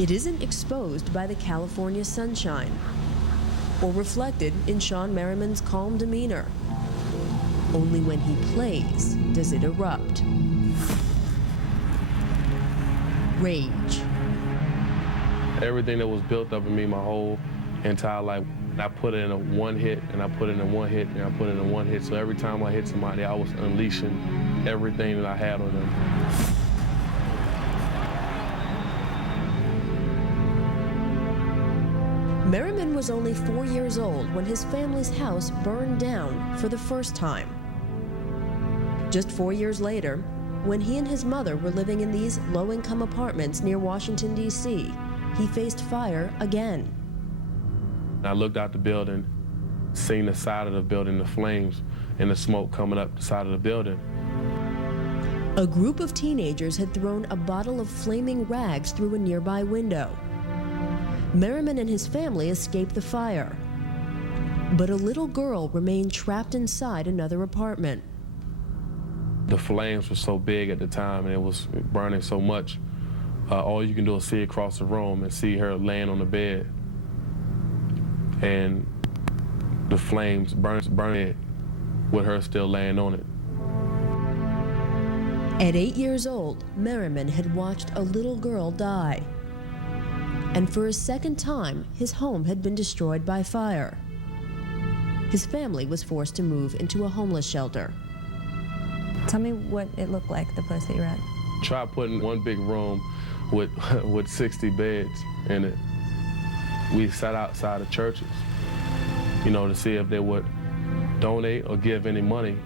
It isn't exposed by the California sunshine or reflected in Shawne Merriman's calm demeanor. Only when he plays does it erupt. Rage. Everything that was built up in me my whole entire life, I put it in a one hit, and I put it in one hit, and I put it in one hit. So every time I hit somebody, I was unleashing everything that I had on them. Merriman was only 4 years old when his family's house burned down for the first time. Just 4 years later, when he and his mother were living in these low-income apartments near Washington, D.C., he faced fire again. I looked out the building, seen the side of the building, the flames and the smoke coming up the side of the building. A group of teenagers had thrown a bottle of flaming rags through a nearby window. Merriman and his family escaped the fire, but a little girl remained trapped inside another apartment. The flames were so big at the time and it was burning so much. All you can do is see across the room and see her laying on the bed. And the flames burning with her still laying on it. At 8 years old, Merriman had watched a little girl die. And for a second time, his home had been destroyed by fire. His family was forced to move into a homeless shelter. Tell me what it looked like, the place that you're at. Try putting one big room with 60 beds in it. We sat outside of churches, to see if they would donate or give any money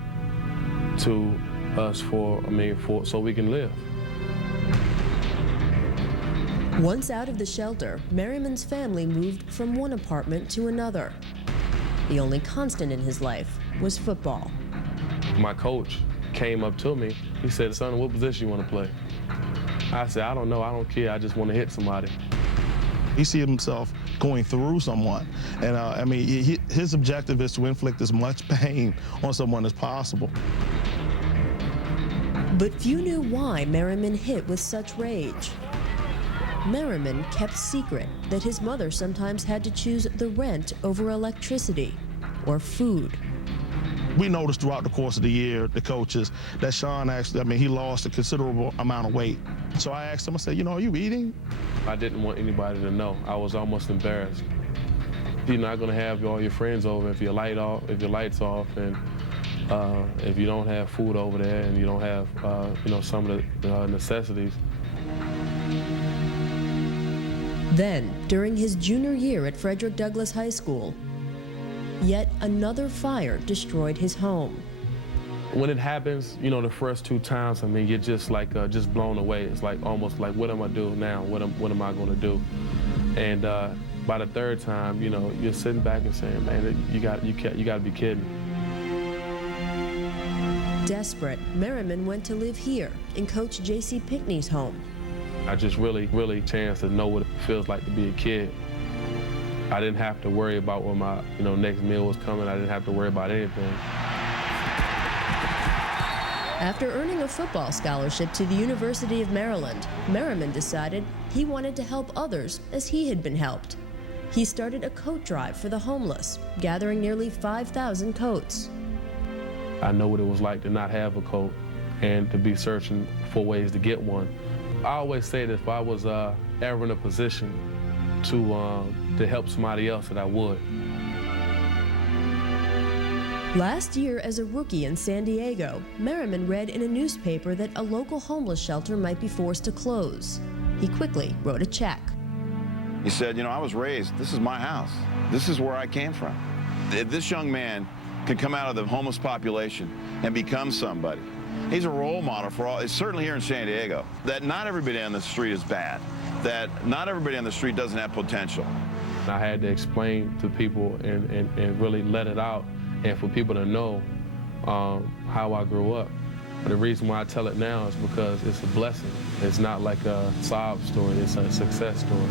to us so we can live. Once out of the shelter, Merriman's family moved from one apartment to another. The only constant in his life was football. My coach came up to me. He said, "Son, what position you want to play?" I said, "I don't know. I don't care. I just want to hit somebody." He sees himself going through someone. And his objective is to inflict as much pain on someone as possible. But few knew why Merriman hit with such rage. Merriman kept secret that his mother sometimes had to choose the rent over electricity or food. We noticed throughout the course of the year, the coaches, that Shawne actually, he lost a considerable amount of weight. So I asked him, I said, are you eating? I didn't want anybody to know. I was almost embarrassed. You're not gonna have all your friends over if your lights off, and if you don't have food over there, and you don't have, some of the necessities. Then, during his junior year at Frederick Douglass High School, yet another fire destroyed his home. When it happens, the first 2 times, you're just just blown away. It's almost like, what am I doing now? What am I gonna do? And by the 3rd time, you're sitting back and saying, man, you got to be kidding. Desperate, Merriman went to live here in Coach J.C. Pinkney's home. I just really chance to know what it feels like to be a kid. I didn't have to worry about when my next meal was coming. I didn't have to worry about anything. After earning a football scholarship to the University of Maryland, Merriman decided he wanted to help others as he had been helped. He started a coat drive for the homeless, gathering nearly 5,000 coats. I know what it was like to not have a coat and to be searching for ways to get one. I always say that if I was ever in a position to help somebody else, that I would. Last year, as a rookie in San Diego, Merriman read in a newspaper that a local homeless shelter might be forced to close. He quickly wrote a check. He said, I was raised, this is my house. This is where I came from. If this young man could come out of the homeless population and become somebody, he's a role model for all, certainly here in San Diego, that not everybody on the street is bad, that not everybody on the street doesn't have potential. I had to explain to people and really let it out, and for people to know how I grew up. But the reason why I tell it now is because it's a blessing. It's not like a sob story, it's a success story.